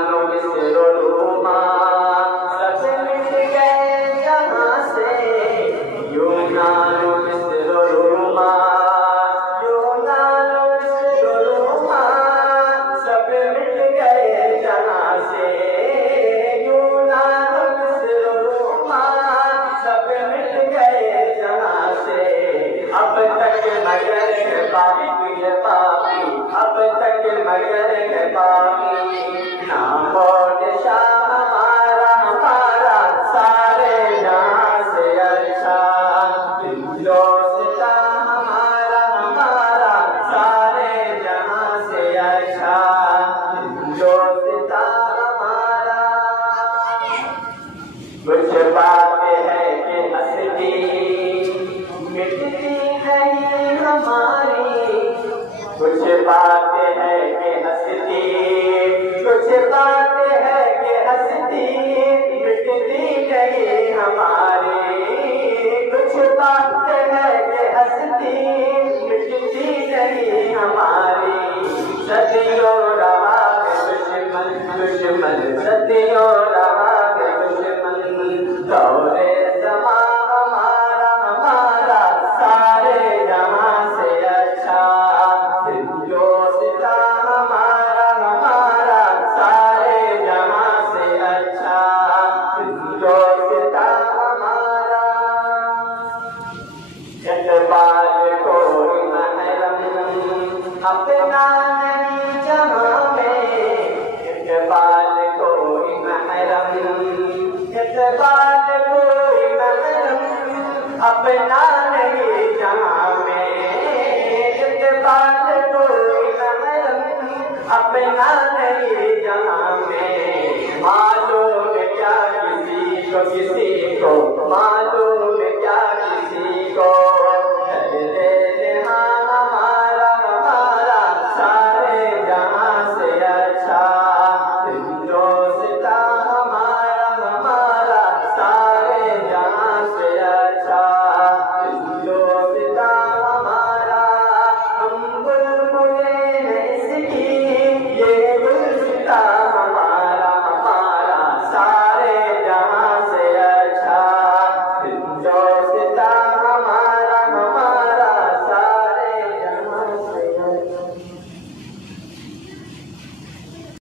यूनानो मिस्र रोमा सब मिट गए जहाँ से, यूनानो मिस्र रोमा, यूनानो मिस्र रोमा सब मिट गए जहाँ से, यूनानो मिस्र रोमा सब मिट गए जहाँ से। अब तक मगर है पापी है पापी, अब तक मगर है पापी, नाम और शाह हमारा हमारा सारे जहाँ से अच्छा, दोस्ता हमारा हमारा सारे जहाँ से अच्छा, दोस्ता हमारा। कुछ बात है कि हंसती मिटती नहीं हमारी, कुछ बात है कि हंसती, कुछ बात है कि हंसती मिटती नहीं हमारी, कुछ बात है कि हंसती मिटती नहीं हमारी। सदियों रहा है दुश्मन दुश्मन, सदियों रहा है दुश्मन, दौरे ज़मां हमारा हमारा सारे जहाँ से अच्छा, दोस्ता हमारा हमारा सारे जहाँ से अच्छा, दोस्ता हमारा। इक़बाल कोई महरम अपना नहीं जहाँ में, इक़बाल कोई महरम, इक़बाल कोई महरम अपना नहीं जहाँ में, इक़बाल कोई महरम अपना नहीं जहाँ